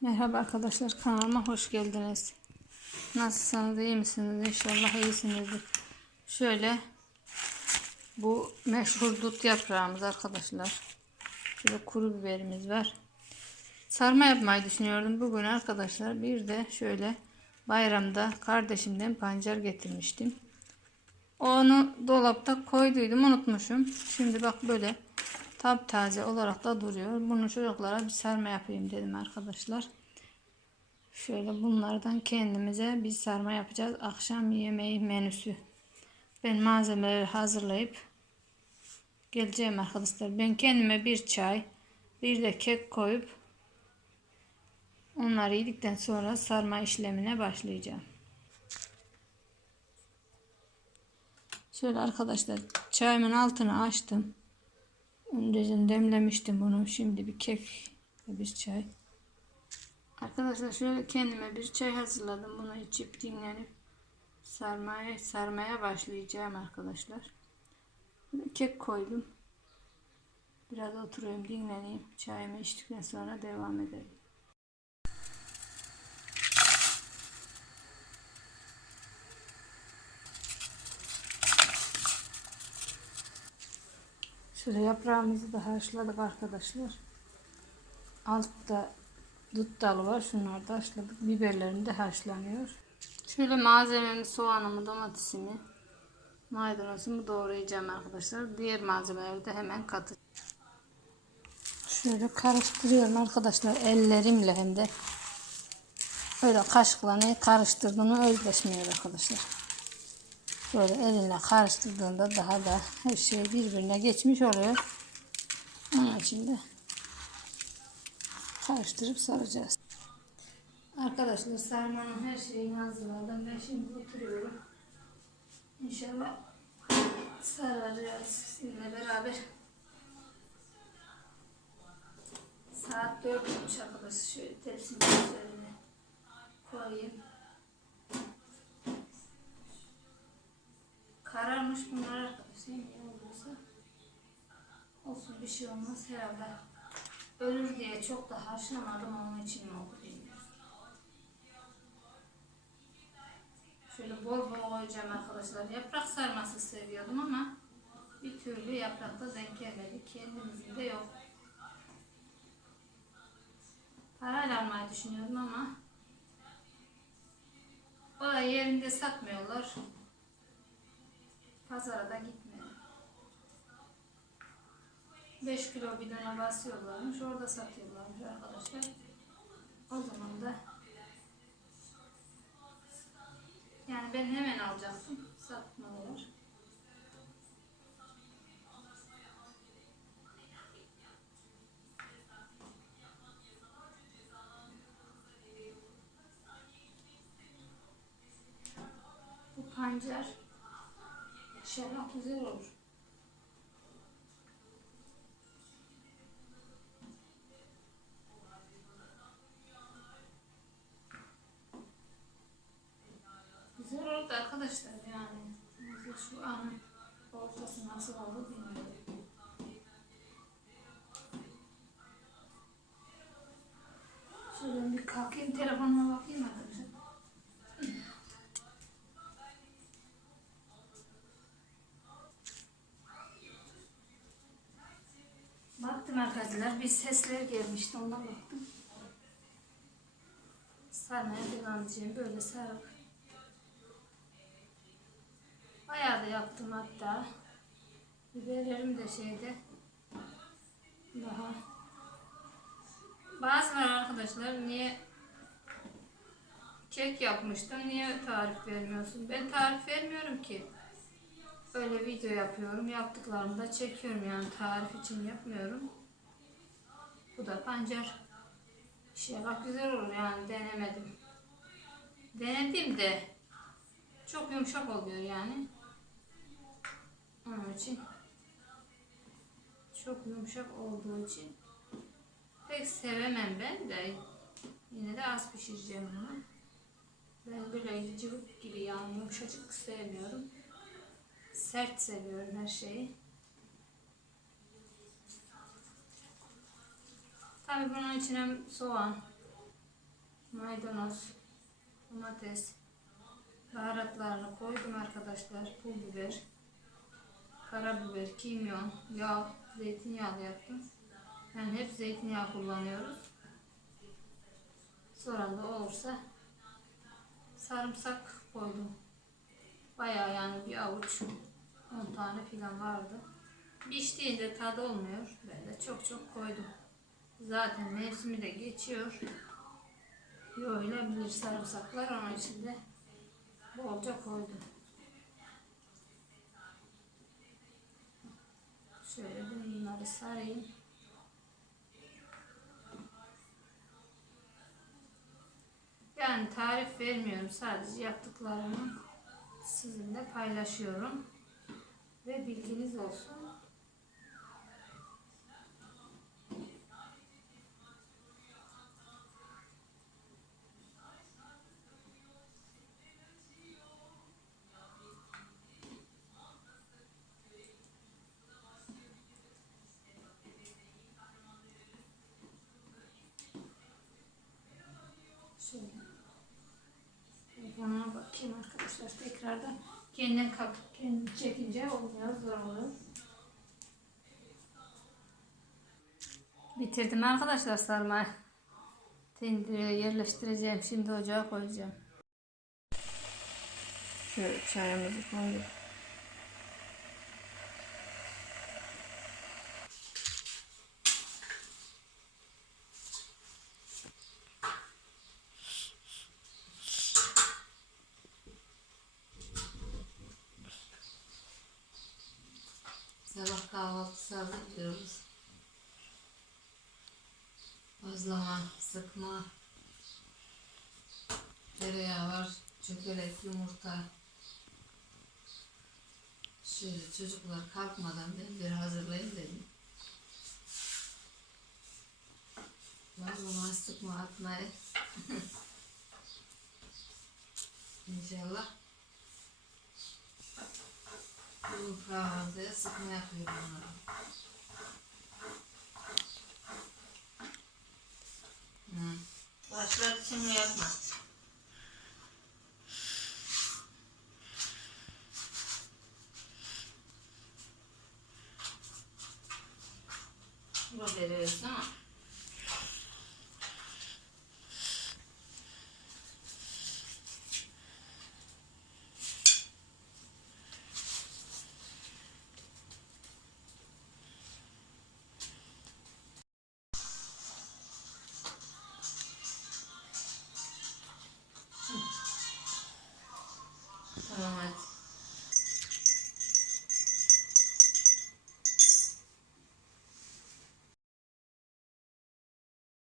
Merhaba arkadaşlar kanalıma hoş geldiniz. Nasılsınız iyi misiniz? İnşallah iyisinizdir. Şöyle bu meşhur dut yaprağımız arkadaşlar. Şöyle kuru biberimiz var. Sarma yapmayı düşünüyordum bugün arkadaşlar. Bir de şöyle bayramda kardeşimden pancar getirmiştim. Onu dolapta koyduydum unutmuşum. Şimdi bak böyle taptaze olarak da duruyor. Bunu çocuklara bir sarma yapayım dedim arkadaşlar. Şöyle bunlardan kendimize bir sarma yapacağız. Akşam yemeği menüsü. Ben malzemeleri hazırlayıp geleceğim arkadaşlar. Ben kendime bir çay, bir de kek koyup onları yedikten sonra sarma işlemine başlayacağım. Şöyle arkadaşlar çayımın altını açtım. Önceden demlemiştim bunu. Şimdi bir kek ve bir çay. Arkadaşlar şöyle kendime bir çay hazırladım. Bunu içip dinlenip sarmaya sarmaya başlayacağım arkadaşlar. Bir kek koydum. Biraz oturayım dinleneyim. Çayımı içtikten sonra devam edelim. Şöyle yaprağımızı da haşladık arkadaşlar. Altta dut dalı var. Şunları da haşladık. Biberlerim de haşlanıyor. Şöyle malzememi soğanımı, domatesimi, maydanozumu doğrayacağım arkadaşlar. Diğer malzemeleri de hemen katacağım. Şöyle karıştırıyorum arkadaşlar ellerimle hem de. Öyle kaşıkla ne karıştırdığını özleşmiyor arkadaşlar. Böyle elinle karıştırdığında daha da her şey birbirine geçmiş oluyor. Onun için de karıştırıp saracağız. Arkadaşlar sarmanın her şeyini hazırladım. Ben şimdi oturuyorum. İnşallah saracağız sizinle beraber. Saat 4 olmuş arkadaşlar. Şöyle tepsinin üzerine koyayım. Bir şey olmaz herhalde. Ölür diye çok da haşlamadım onun için mi oldu bilmiyorum. Şöyle bol bol koyacağım arkadaşlar. Yaprak sarması seviyordum ama bir türlü yaprakta denk gelmedi. Kendimizin de yok. Parayla almayı düşünüyordum ama o da yerinde satmıyorlar. Pazara da gitmiyor. 5 kilo bidona basıyorlarmış. Orada satıyorlarmış arkadaşlar. O zaman da yani ben hemen alacaktım. Satmıyorlar. Bu pancar İnşallah güzel olur. Şu an ortası nasıl oldu bilmiyorum. Şöyle bir kalkayım telefonuma bakayım arkadaşlar. Baktım arkadaşlar bir sesler gelmişti ondan baktım. Sarmaya devam edeceğim böyle sarıp. Yaptım hatta. Biberlerim de şeyde. Daha. Bazıları arkadaşlar niye kek yapmıştım niye tarif vermiyorsun? Ben tarif vermiyorum ki. Böyle video yapıyorum. Yaptıklarımı da çekiyorum yani tarif için yapmıyorum. Bu da pancar. İnşallah güzel olur yani denemedim. Denedim de çok yumuşak oluyor yani. İçin çok yumuşak olduğu için pek sevemem ben de yine de az pişireceğim bunu. Ben böyle cıvık gibi yani yumuşacık sevmiyorum. Sert seviyorum her şeyi. Tabii bunun içine soğan, maydanoz, domates, baharatlarını koydum arkadaşlar. Pul biber, karabiber, kimyon, yağ, zeytinyağlı yaptım. Yani hep zeytinyağı kullanıyoruz. Sonra da olursa sarımsak koydum. Bayağı yani bir avuç 10 tane filan vardı. Piştiğinde tadı olmuyor. Ben de çok çok koydum. Zaten mevsimi de geçiyor. Yoğurabilir sarımsaklar onun için de bolca koydum. Şöyle bunları sarayım. Yani tarif vermiyorum. Sadece yaptıklarımı sizinle paylaşıyorum. Ve bilginiz olsun. Şöyle. Telefonuma bakayım arkadaşlar tekrardan. Kendin kalkıp kendin çekince olmuyor zor oluyor. Bitirdim arkadaşlar sarmayı. Tencereye yerleştireceğim. Şimdi ocağa koyacağım. Şöyle çayımızı koyduk. Kahvaltısı hazırlıyoruz. Bazlama, sıkma, tereyağı var, çökelek, yumurta. Şöyle çocuklar kalkmadan ben bir hazırlayayım dedim. Bazlama, sıkma atmayı. İnşallah. Bugün kahvaltıya sıkma yapıyorum onlara. Hı. Başlar şimdi yapma. Oh, it's